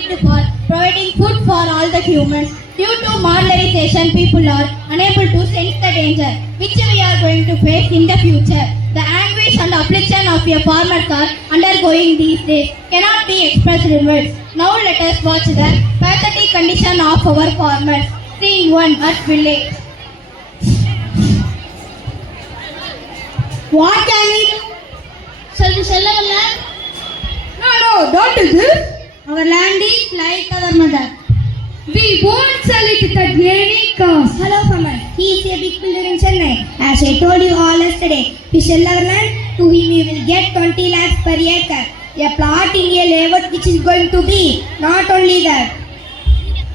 equipped for providing food for all the humans. Due to modernization, people are unable to sense the danger which we are going to face in the future. The anguish and affliction of a farmers are undergoing these days cannot be expressed in words. Now let us watch the pathetic condition of our farmers. Scene 1 at village. What can we do? Shall we sell our land? No, don't do this. Our land is like our mother. We won't sell it at any cost. Hello farmer, he is a big builder in Chennai. As I told you all yesterday, we sell our land to him, we will get 20 lakhs per acre. A plot in a layout which is going to be. Not only that,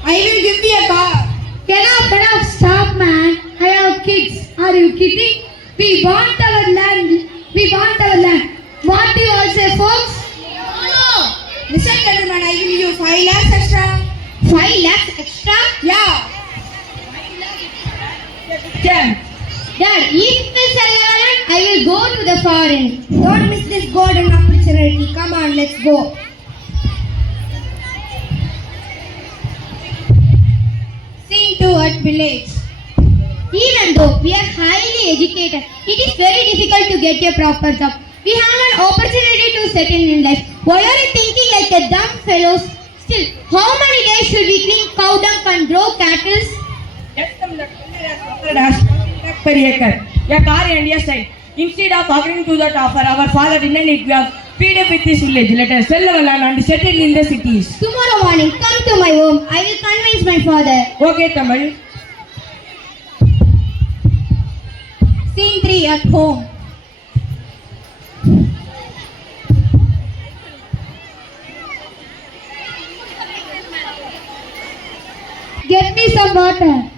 I will give you a car. Enough, stop man. I have kids. Are you kidding? We want our land. What do you all say, folks? no. Listen gentlemen, I will give you 5 lakhs extra. 5 lakhs extra? Yeah. Ten. Dad, if we sell our land, I will go to the foreign. Don't miss this golden opportunity. Come on, let's go. Scene 2 at village. Even though we are highly educated, it is very difficult to get a proper job. We have an opportunity to settle in life. Why are you thinking like a dumb fellows? Still, how many days should we clean cow dung and grow cattle? Yes, per acre. A car and a site. Instead of agreeing to that offer, our father didn't it. We have feed up with this village. Let us sell our land and settle in the cities. Tomorrow morning, come to my home. I will convince my father. Okay, Tamal. Scene 3 at home. Get me some water.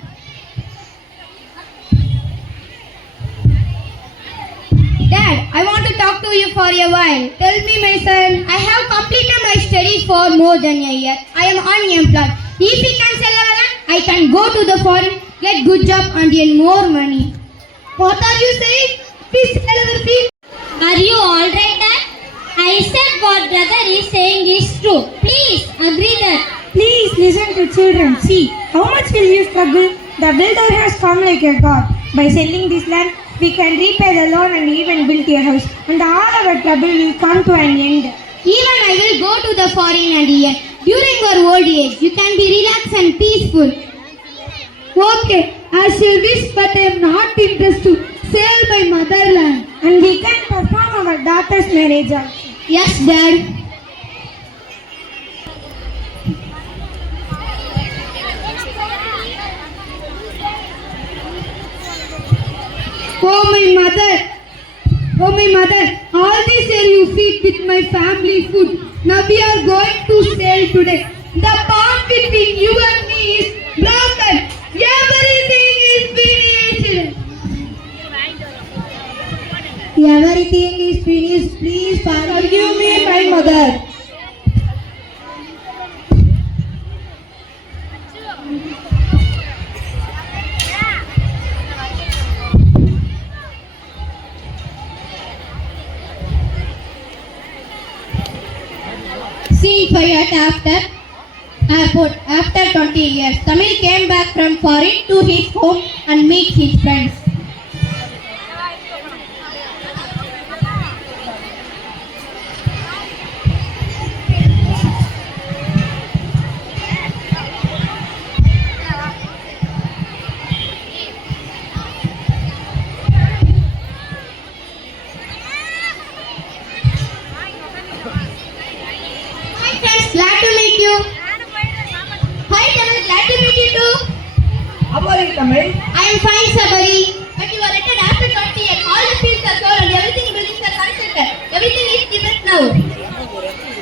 Dad, I want to talk to you for a while. Tell me, my son. I have completed my studies for more than a year. I am unemployed. If we can sell our land, I can go to the foreign, get good job and earn more money. What are you saying? Please sell our field. Are you alright, Dad? I said what brother is saying is true. Please agree that. Please listen to children. See, how much will you struggle? The builder has come like a god. By selling this land, we can repay the loan and even build a house. And all our trouble will come to an end. Even I will go to the foreign and earn. During your old age, you can be relaxed and peaceful. Okay, as you wish, but I am not interested to sell my motherland. And we can perform our daughter's marriage also. Yes, Dad. Oh my mother, all this year you feed with my family food. Now we are going to sail today. The bond between you and me is broken. Everything is finished. Everything is finished. Please forgive me, my mother. Scene 5 at after airport. After 20 years, Tamil came back from foreign to his home and meet his friends. Hi friends, glad to meet you. Hi Tamil, glad to meet you too. How are you, Tamal? I am fine, Sabari. But you are returned after 20 years. All the fields are sold and everything buildings are constructed. Everything is different now.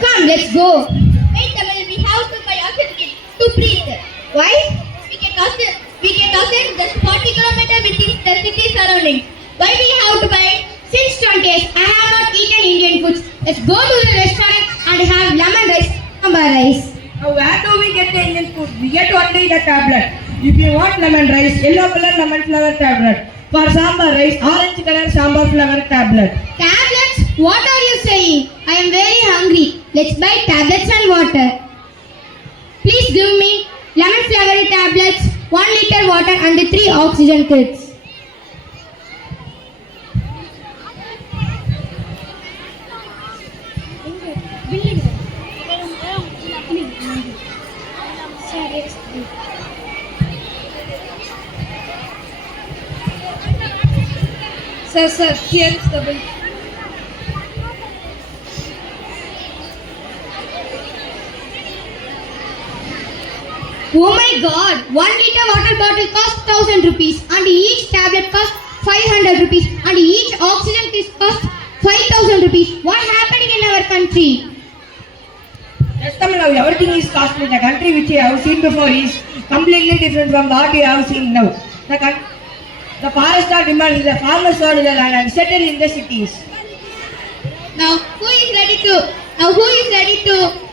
Come, let's go. Wait, Tamil, we have to buy oxygen to breathe. Why? We get oxygen just 40 kilometers within the city surroundings. Why we have to buy it? Since 20 years, I have not eaten Indian foods. Let's go to the restaurant and have lemon rice, sambar rice. Now where do we get the Indian food? We get only the tablet. If you want lemon rice, yellow color lemon flower tablet. For sambar rice, orange color sambar flower tablet. Tablets? What are you saying? I am very hungry. Let's buy tablets and water. Please give me lemon flavored tablets, 1 liter water and 3 oxygen kits. Sir, here is the bill. Oh my god, 1 liter water bottle costs 1000 rupees and each tablet costs 500 rupees and each oxygen kit costs 5000 rupees. What happening in our country? Yes, Tamil Nadu, everything is costly. The country which you have seen before is completely different from what you have seen now. The forest are demanded, the farmers are the land and settled in the cities. Now who is ready to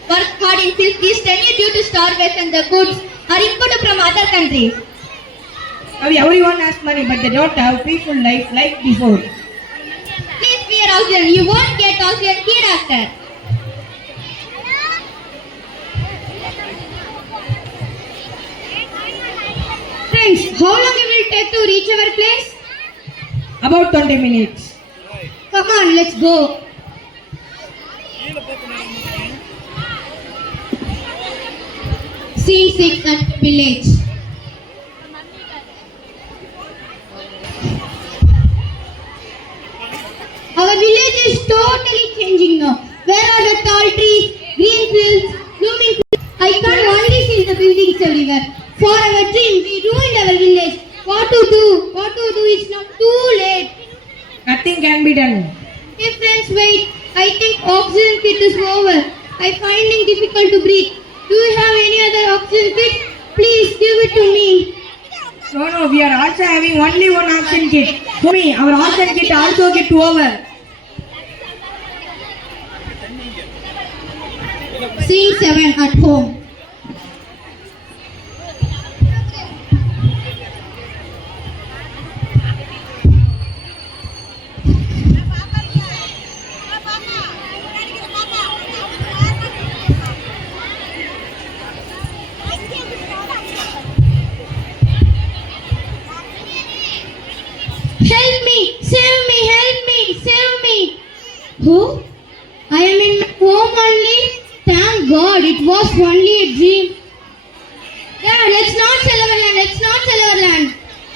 work hard in fields is tenured due to starvation? The goods are imported from other countries. Now everyone has money but they don't have peaceful life like before. Please fear oxygen. You won't get oxygen hereafter. Friends, how long it will take to reach our place? About 20 minutes. Come on, let's go. Scene 6 at village. Our village is totally changing now. Where are the tall trees, green fields, blooming fields? I can only see the buildings everywhere. For our dream, we ruined our village. What to do? It's not too late. Nothing can be done. Hey friends, wait. I think oxygen kit is over. I'm finding difficult to breathe. Do you have any other oxygen kit? Please give it to me. No, we are also having only one oxygen kit. Homie, our oxygen kit also get over. Scene 7 at home. Help me! Save me! Help me! Save me! Who? I am in my home only. Thank God, it was only a dream. Yeah, let's not sell our land.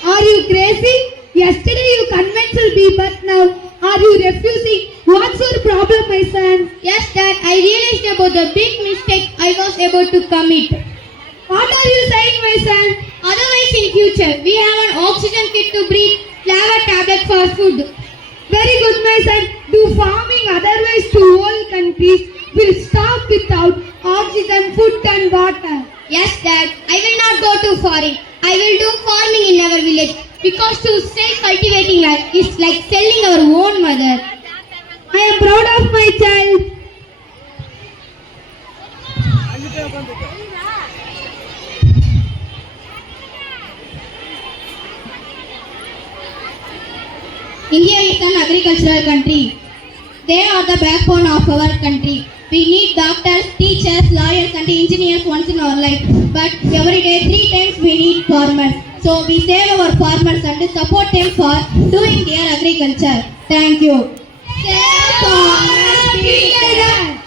Are you crazy? Yesterday you convinced me, but now are you refusing? What's your problem, my son? Yes, Dad, I realized about the big mistake I was about to commit. What are you saying, my son? Otherwise, in future, we have an oxygen kit to breathe, flavor tablet for food. Very good, my son. Do farming, otherwise to whole countries will stop without oxygen, food and water. Yes, Dad, I will not go to foreign. I will do farming in our village because to sell cultivating land is like selling our own mother. I am proud of my child. India is an agricultural country. They are the backbone of our country. We need doctors, teachers, lawyers and engineers once in our life. But every day 3 times we need farmers. So we save our farmers and support them for doing their agriculture. Thank you. Save farmers together.